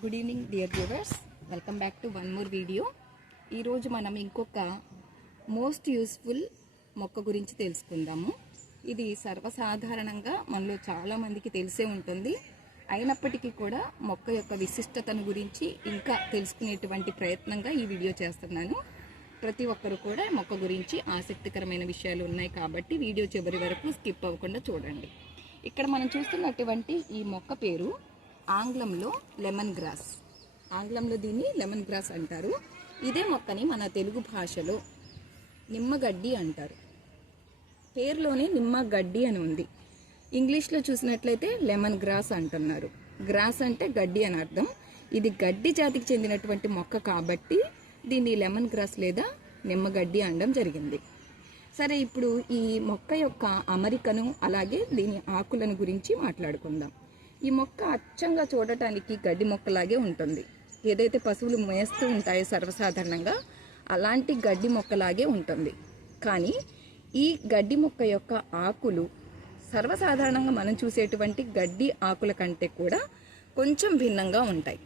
Good evening dear viewers welcome back to one more video ఈరోజు మనం ఇంకొక most useful మొక్క గురించి తెలుసుకుందాము. ఇది సర్వసాధారణంగా మనలో చాలామందికి తెలిసే ఉంటుంది. అయినప్పటికీ కూడా మొక్క యొక్క విశిష్టతను గురించి ఇంకా తెలుసుకునేటువంటి ప్రయత్నంగా ఈ వీడియో చేస్తున్నాను. ప్రతి ఒక్కరు కూడా మొక్క గురించి ఆసక్తికరమైన విషయాలు ఉన్నాయి కాబట్టి వీడియో చివరి వరకు స్కిప్ అవ్వకుండా చూడండి. ఇక్కడ మనం చూస్తున్నటువంటి ఈ మొక్క పేరు ఆంగ్లంలో లెమన్ గ్రాస్ ఆంగ్లంలో దీన్ని లెమన్ గ్రాస్ అంటారు. ఇదే మొక్కని మన తెలుగు భాషలో నిమ్మగడ్డి అంటారు. పేరులోనే నిమ్మగడ్డి అని ఉంది. ఇంగ్లీష్లో చూసినట్లయితే లెమన్ గ్రాస్ అంటున్నారు. గ్రాస్ అంటే గడ్డి అని అర్థం. ఇది గడ్డి జాతికి చెందినటువంటి మొక్క కాబట్టి దీన్ని లెమన్ గ్రాస్ లేదా నిమ్మగడ్డి అనడం జరిగింది. సరే ఇప్పుడు ఈ మొక్క యొక్క అమరికను అలాగే దీని ఆకులను గురించి మాట్లాడుకుందాం. ఈ మొక్క అచ్చంగా చూడటానికి గడ్డి మొక్కలాగే ఉంటుంది. ఏదైతే పశువులు మేస్తూ ఉంటాయో సర్వసాధారణంగా అలాంటి గడ్డి మొక్కలాగే ఉంటుంది. కానీ ఈ గడ్డి మొక్క యొక్క ఆకులు సర్వసాధారణంగా మనం చూసేటువంటి గడ్డి ఆకుల కంటే కూడా కొంచెం భిన్నంగా ఉంటాయి.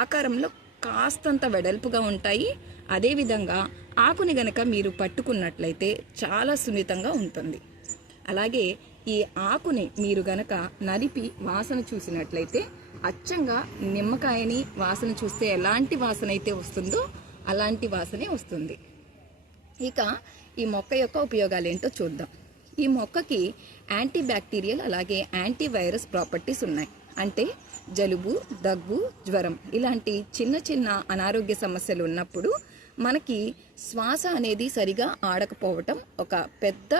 ఆకారంలో కాస్తంత వెడల్పుగా ఉంటాయి. అదేవిధంగా ఆకుని గనక మీరు పట్టుకున్నట్లయితే చాలా సున్నితంగా ఉంటుంది. అలాగే ఈ ఆకుని మీరు గనక నలిపి వాసన చూసినట్లయితే అచ్చంగా నిమ్మకాయని వాసన చూస్తే ఎలాంటి వాసన అయితే వస్తుందో అలాంటి వాసనే వస్తుంది. ఇక ఈ మొక్క యొక్క ఉపయోగాలు ఏంటో చూద్దాం. ఈ మొక్కకి యాంటీ బ్యాక్టీరియల్ అలాగే యాంటీ వైరస్ ప్రాపర్టీస్ ఉన్నాయి. అంటే జలుబు దగ్గు జ్వరం ఇలాంటి చిన్న చిన్న అనారోగ్య సమస్యలు ఉన్నప్పుడు మనకి శ్వాస అనేది సరిగా ఆడకపోవటం ఒక పెద్ద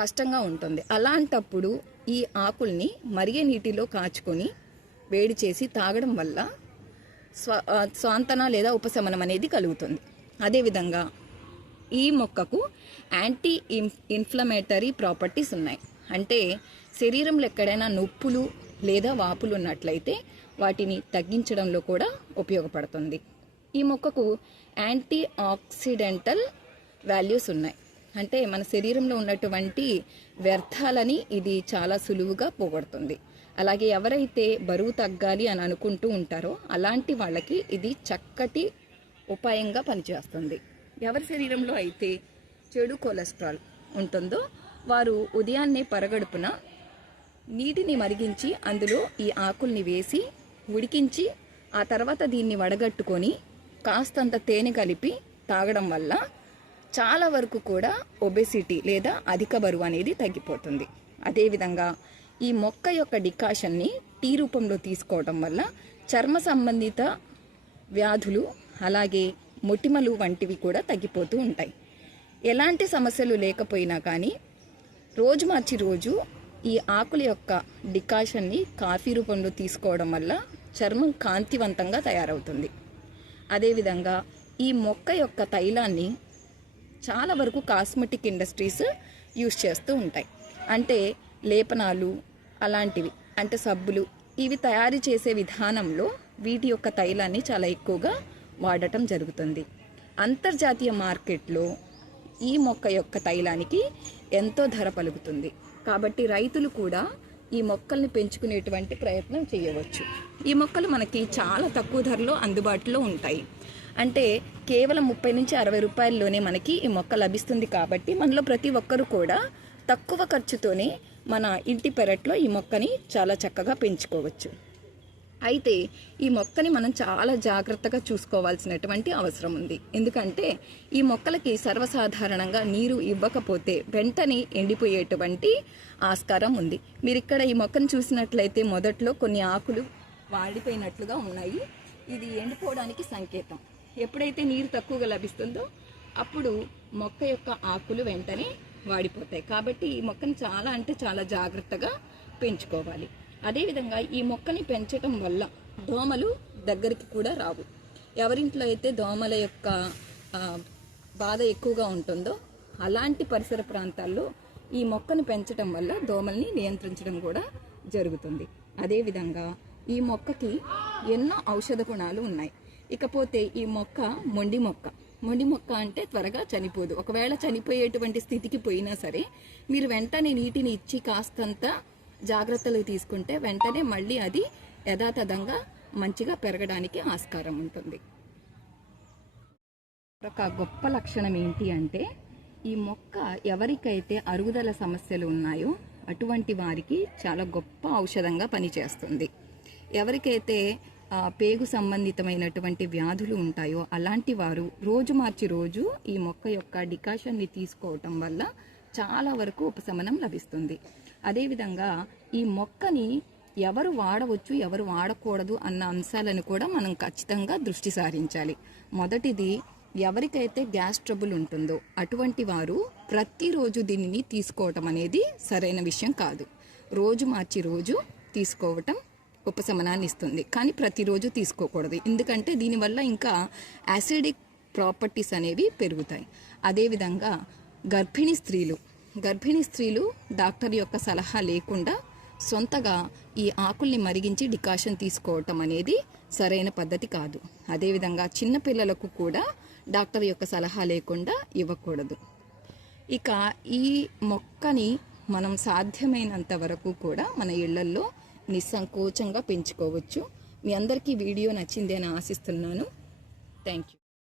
కష్టంగా ఉంటుంది. అలాంటప్పుడు ఈ ఆకుల్ని మరిగే నీటిలో కాచుకొని వేడి చేసి తాగడం వల్ల స్వ స్వాంతన లేదా ఉపశమనం అనేది కలుగుతుంది. అదేవిధంగా ఈ మొక్కకు యాంటీ ఇన్ ఇన్ఫ్లమేటరీ ప్రాపర్టీస్ ఉన్నాయి. అంటే శరీరంలో ఎక్కడైనా నొప్పులు లేదా వాపులు ఉన్నట్లయితే వాటిని తగ్గించడంలో కూడా ఉపయోగపడుతుంది. ఈ మొక్కకు యాంటీ ఆక్సిడెంటల్ వాల్యూస్ ఉన్నాయి. అంటే మన శరీరంలో ఉన్నటువంటి వ్యర్థాలని ఇది చాలా సులువుగా పోగొడుతుంది. అలాగే ఎవరైతే బరువు తగ్గాలి అని అనుకుంటూ ఉంటారో అలాంటి వాళ్ళకి ఇది చక్కటి ఉపాయంగా పనిచేస్తుంది. ఎవరి శరీరంలో అయితే చెడు కొలెస్ట్రాల్ ఉంటుందో వారు ఉదయాన్నే పరగడుపున నీటిని మరిగించి అందులో ఈ ఆకుల్ని వేసి ఉడికించి ఆ తర్వాత దీన్ని వడగట్టుకొని కాస్తంత తేనె కలిపి తాగడం వల్ల చాలా వరకు కూడా ఒబెసిటీ లేదా అధిక బరువు అనేది తగ్గిపోతుంది. అదేవిధంగా ఈ మొక్క యొక్క డికాషన్ని టీ రూపంలో తీసుకోవడం వల్ల చర్మ సంబంధిత వ్యాధులు అలాగే మొటిమలు వంటివి కూడా తగ్గిపోతూ ఉంటాయి. ఎలాంటి సమస్యలు లేకపోయినా కానీ రోజు మార్చి రోజు ఈ ఆకుల యొక్క డికాషన్ని కాఫీ రూపంలో తీసుకోవడం వల్ల చర్మం కాంతివంతంగా తయారవుతుంది. అదేవిధంగా ఈ మొక్క యొక్క తైలాన్ని చాలా వరకు కాస్మెటిక్ ఇండస్ట్రీస్ యూస్ చేస్తూ ఉంటాయి. అంటే లేపనాలు అలాంటివి అంటే సబ్బులు ఇవి తయారు చేసే విధానంలో వీటి యొక్క తైలాన్ని చాలా ఎక్కువగా వాడటం జరుగుతుంది. అంతర్జాతీయ మార్కెట్లో ఈ మొక్క యొక్క తైలానికి ఎంతో ధర పలుకుతుంది. కాబట్టి రైతులు కూడా ఈ మొక్కల్ని పెంచుకునేటువంటి ప్రయత్నం చేయవచ్చు. ఈ మొక్కలు మనకి చాలా తక్కువ ధరలో అందుబాటులో ఉంటాయి. అంటే కేవలం ముప్పై నుంచి అరవై రూపాయల్లోనే మనకి ఈ మొక్క లభిస్తుంది కాబట్టి మనలో ప్రతి ఒక్కరు కూడా తక్కువ ఖర్చుతోనే మన ఇంటి పెరట్లో ఈ మొక్కని చాలా చక్కగా పెంచుకోవచ్చు. అయితే ఈ మొక్కని మనం చాలా జాగ్రత్తగా చూసుకోవాల్సినటువంటి అవసరం ఉంది. ఎందుకంటే ఈ మొక్కలకి సర్వసాధారణంగా నీరు ఇవ్వకపోతే వెంటనే ఎండిపోయేటువంటి ఆస్కారం ఉంది. మీరు ఇక్కడ ఈ మొక్కను చూసినట్లయితే మొదట్లో కొన్ని ఆకులు వాడిపోయినట్లుగా ఉన్నాయి. ఇది ఎండిపోవడానికి సంకేతం. ఎప్పుడైతే నీరు తక్కువగా లభిస్తుందో అప్పుడు మొక్క యొక్క ఆకులు వెంటనే వాడిపోతాయి. కాబట్టి ఈ మొక్కను చాలా అంటే చాలా జాగ్రత్తగా పెంచుకోవాలి. అదేవిధంగా ఈ మొక్కని పెంచటం వల్ల దోమలు దగ్గరికి కూడా రావు. ఎవరింట్లో అయితే దోమల యొక్క బాధ ఎక్కువగా ఉంటుందో అలాంటి పరిసర ప్రాంతాల్లో ఈ మొక్కను పెంచటం వల్ల దోమల్ని నియంత్రించడం కూడా జరుగుతుంది. అదేవిధంగా ఈ మొక్కకి ఎన్నో ఔషధ గుణాలు ఉన్నాయి. ఇకపోతే ఈ మొక్క మొండి మొక్క. మొండి మొక్క అంటే త్వరగా చనిపోదు. ఒకవేళ చనిపోయేటువంటి స్థితికి పోయినా సరే మీరు వెంటనే నీటిని ఇచ్చి కాస్తంత జాగ్రత్తలు తీసుకుంటే వెంటనే మళ్ళీ అది యథాతథంగా మంచిగా పెరగడానికి ఆస్కారం ఉంటుంది. ఒక గొప్ప లక్షణం ఏంటి అంటే ఈ మొక్క ఎవరికైతే అరుగుదల సమస్యలు ఉన్నాయో అటువంటి వారికి చాలా గొప్ప ఔషధంగా పనిచేస్తుంది. ఎవరికైతే పేగు సంబంధితమైనటువంటి వ్యాధులు ఉంటాయో అలాంటి వారు రోజు మార్చి రోజు ఈ మొక్క యొక్క డికాషన్ని తీసుకోవటం వల్ల చాలా వరకు ఉపశమనం లభిస్తుంది. అదేవిధంగా ఈ మొక్కని ఎవరు వాడవచ్చు ఎవరు వాడకూడదు అన్న అంశాలను కూడా మనం ఖచ్చితంగా దృష్టి సారించాలి. మొదటిది ఎవరికైతే గ్యాస్ ట్రబుల్ ఉంటుందో అటువంటి వారు ప్రతిరోజు దీనిని తీసుకోవటం అనేది సరైన విషయం కాదు. రోజు మార్చి రోజు తీసుకోవటం ఉపశమనాన్ని ఇస్తుంది. కానీ ప్రతిరోజు తీసుకోకూడదు. ఎందుకంటే దీనివల్ల ఇంకా యాసిడిక్ ప్రాపర్టీస్ అనేవి పెరుగుతాయి. అదేవిధంగా గర్భిణీ స్త్రీలు గర్భిణీ స్త్రీలు డాక్టర్ యొక్క సలహా లేకుండా సొంతగా ఈ ఆకుల్ని మరిగించి డికాషన్ తీసుకోవటం అనేది సరైన పద్ధతి కాదు. అదేవిధంగా చిన్నపిల్లలకు కూడా డాక్టర్ యొక్క సలహా లేకుండా ఇవ్వకూడదు. ఇక ఈ మొక్కని మనం సాధ్యమైనంత వరకు కూడా మన ఇళ్ళల్లో నిస్సంకోచంగా పెంచుకోవచ్చు. మీ అందరికీ వీడియో నచ్చింది అని ఆశిస్తున్నాను. Thank you